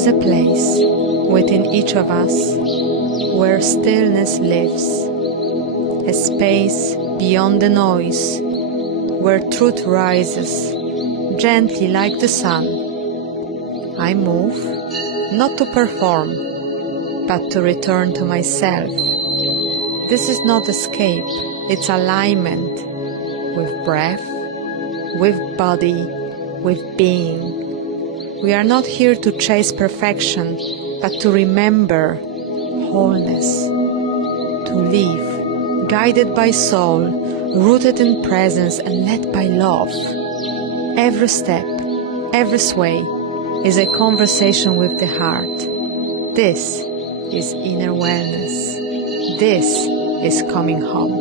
is a place within each of us where stillness lives, a space beyond the noise, where truth rises gently like the sun. I move, not to perform, but to return to myself. This is not escape, it's alignment with breath, with body, with being. We are not here to chase perfection, but to remember wholeness, to live, guided by soul, rooted in presence and led by love. Every step, every sway is a conversation with the heart. This is inner wellness. This is coming home.